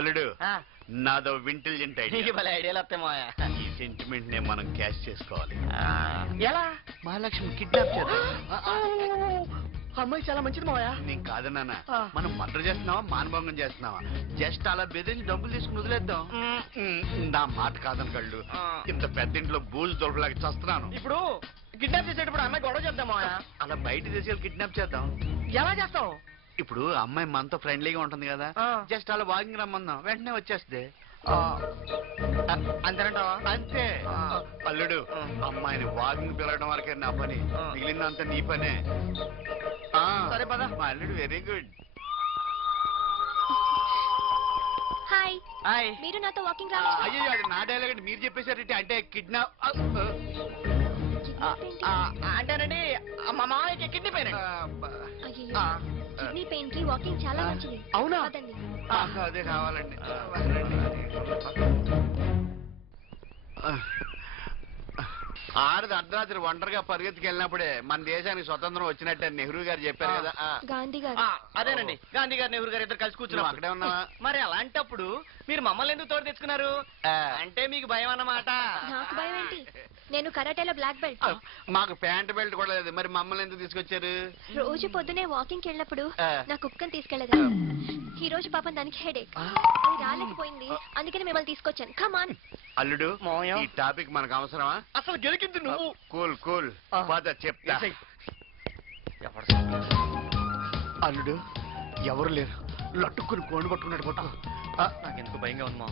అల్లుడు నాదో ఇంటెలిజెంట్ ఐడియాలు వస్తాయి మాయా. ఈ సెంటిమెంట్ నే మనం క్యాష్ చేసుకోవాలి. ఎలా? మహాలక్ష్మి కిడ్నాప్ చేద్దాం. అమ్మాయి చాలా మంచిది మాయా. నేను కాదన్నా, మనం మర్డర్ చేస్తున్నావా మానభంగం చేస్తున్నావా? జస్ట్ అలా బెదిరించి డబ్బులు తీసుకుని వదిలేద్దాం. నా మాట కాదని కళ్ళు, ఇంత పెద్ద ఇంట్లో బూజు దొరకలాగా చేస్తున్నాను. ఇప్పుడు కిడ్నాప్ చేసేటప్పుడు అమ్మాయి గొడవ చేద్దాం మాయా. అలా బయట దేశాలు కిడ్నాప్ చేద్దాం. ఎలా చేస్తావు? ఇప్పుడు అమ్మాయి మనతో ఫ్రెండ్లీగా ఉంటుంది కదా, జస్ట్ అలా వాకింగ్ రమ్మందాం, వెంటనే వచ్చేస్తే. అంతేనంటావా? అంతే. అల్లుడు, అమ్మాయిని వాకింగ్ పిలవడం వరకే నా పని, మిగిలిందంతా నీ పనే. సరే పద. మా అల్లుడు వెరీ గుడ్. హాయ్. హాయ్. మీరు నాతో వాకింగ్ రావచ్చు. అయ్యో, అది నా డైలాగ్ అంటే మీరు చెప్పేసారంటే. అంటే కిడ్నాప్ అంటేనండి మా మామయ్యకి కిడ్నీ పెయిన్. కిడ్నీ పెయిన్ కి వాకింగ్ చాలా మంచిది. అవునా? అదండి. అదే కావాలండి. ఆడది అర్ధరాత్రి ఒంటరిగా పరిగెత్తుకు వెళ్ళినప్పుడే మన దేశానికి స్వతంత్రం వచ్చినట్టే నెహ్రూ గారు చెప్పారు కదా. గాంధీ గారు. అదేనండి, గాంధీ గారు నెహ్రూ గారు ఇద్దరు కలిసి కూర్చున్నాం. అక్కడే ఉన్నావా? మరి అలాంటప్పుడు మీరు మమ్మల్ని ఎందుకు తోడు తెచ్చుకున్నారు? అంటే మీకు భయం అన్నమాట. నాకు భయం ఏంటి? నేను కరాటేలో బ్లాక్ బెల్ట్. మాకు ప్యాంట్ బెల్ట్ కూడా లేదు, మరి మమ్మల్ని ఎందుకు తీసుకొచ్చారు? రోజు పొద్దునే వాకింగ్ వెళ్ళినప్పుడు నా కుక్కని తీసుకెళ్లేదు. ఈ రోజు పాపం దానికి హెడేక్, అది రాలేకపోయింది, అందుకని మిమ్మల్ని తీసుకొచ్చాను. కమాన్. అల్లుడు, ఈ టాపిక్ మనకు అవసరమా? అసలు గెలికింది నువ్వు. కూల్ కూల్, పద చెప్తా. అల్లుడు, ఎవరు లేరు, లట్టుకుని కోండు పట్టుకున్నాడు పట్టుకో. నాకెందుకు భయంగా ఉంది మా.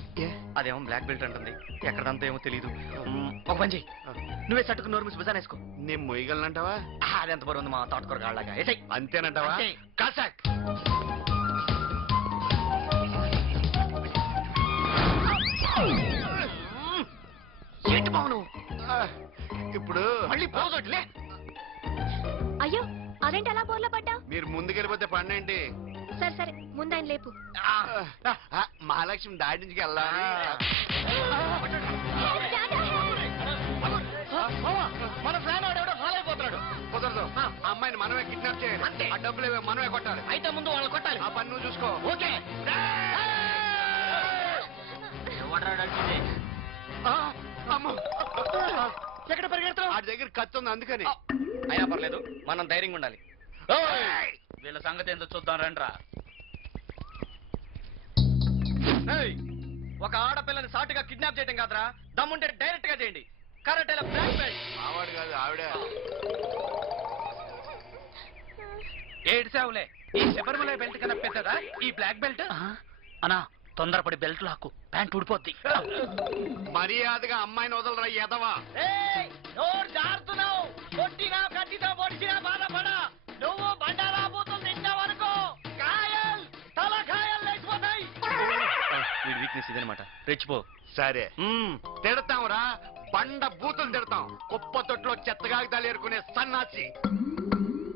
అదేమో బ్లాక్ బెల్ట్ అంటుంది, ఎక్కడంతా ఏమో తెలీదు. ఒక మంచి నువ్వే సట్టుకు నోరు మూసి భుజాన్ని వేసుకో. నేను మొయ్యగలనంటావా? అది ఎంత బరువు ఉంది మా తోటకూర గాళ్ళగా. అంతేనంటావా? కాసాక్. ఏంటి బావును ఇప్పుడు మళ్ళీ పోజట్లే. అయ్యో, అదేంటి అలా బోర్లో పడ్డా? మీరు ముందుకెళ్ళిపోతే పండేంటి? సరే సరే, ముందు ఆయన లేపు. మహాలక్ష్మి దాడి నుంచి వెళ్ళాలి. మన ఫ్యాన్ ఆడేవాడో ఫాలో అయిపోతున్నాడు. కుదరదు, అమ్మాయిని మనమే కిడ్నాప్ చేయాలి, ఆ డబ్బులు మనమే కొట్టాలి. అయితే ముందు వాళ్ళని కొట్టాలి. ఆ పని నువ్వు చూసుకో. ఓకే. ఎక్కడ పరిగెడతావు? ఆ దగ్గర కత్తి ఉంది, అందుకని. అయినా పర్లేదు, మనం ధైర్యంగా ఉండాలి. వీళ్ళ సంగతి ఏందో చూద్దాం రండ్రా. ఒక ఆడపిల్లని సాటుగా కిడ్నాప్ చేయడం కాదురా, దమ్ముంటే డైరెక్ట్ గా చేయండి. కరాటేలో బ్లాక్ బెల్ట్. ఆవాడు కాదు, ఆవిడ. ఏడ్సావులే, ఈ శబరిమల బెల్ట్ కన్నా పెద్దదా ఈ బ్లాక్ బెల్ట్? అన్నా, తొందరపడి బెల్ట్ లాక్కు, ప్యాంట్ ఊడిపోద్ది. మర్యాదగా అమ్మాయిని వదలరా ఎదవా. జారుతున్నావు, కొట్టినా కట్టినా పొడిచినా బాధపడా. నువ్వు బండారా బూతులు తింటావనుకో, కాయల్ తల కాయలు లేచిపోతాయి. వీడి వీక్నెస్ ఇదనమాట, రెచ్చిపో. సరే, తిడతాంరా, బండ బూతులు తిడతాం. కుప్ప తొట్లో చెత్తగా తలేరుకునే సన్నాసి.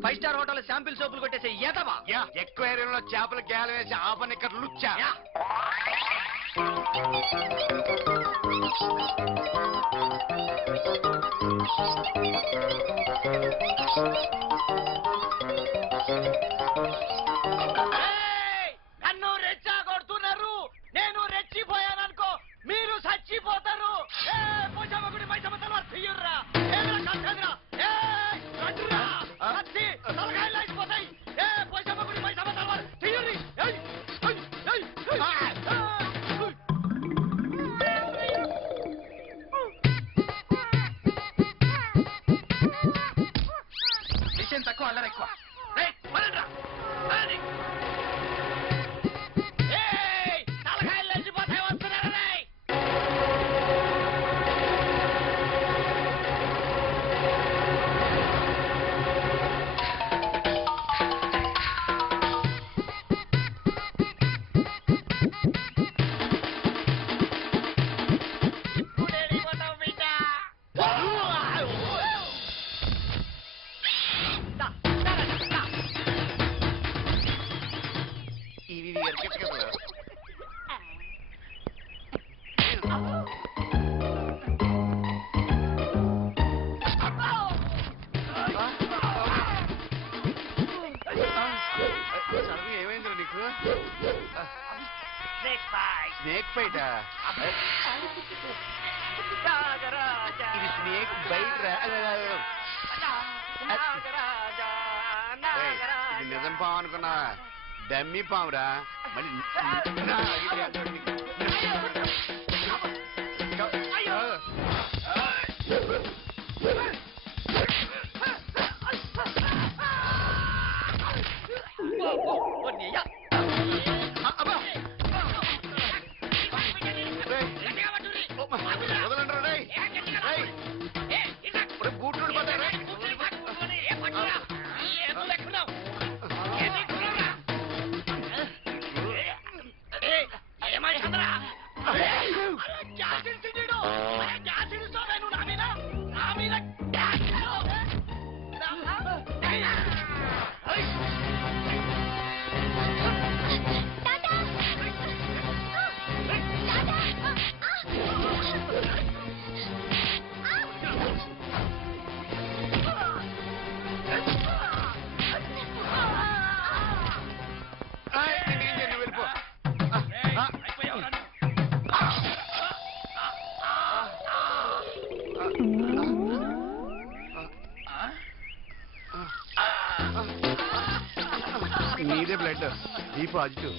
5 స్టార్ హోటల్ శాంపిల్ సోపులు కొట్టేసే ఎదవా. ఎక్కువ ఏరియాలో చేపలు గేలం వేసి ఆపని ఇక్కడ లుచ్చా. నన్ను రెచ్చగొడుతున్నారు, నేను రెచ్చిపోయాననుకో మీరు చచ్చిపోతారు. పోషమ్మగుడి మైసమ్మ తలవారు తీయుర్రా. తలకాయలు లేచిపోతాయి. పోషమ్మగుడి మైసమ్మ తలవారు తీయుర్రి. విషయం తక్కువ, అల్లరి ఎక్కువ. తలకాయలు లేచిపోతాయి, వస్తున్నారా? బయట ఇది స్నేక్ బయట ఇది నిజం పాము అనుకున్నా డమ్మి పామురా మళ్ళీ నీదే బ్లడ్ ఈ పాజిటివ్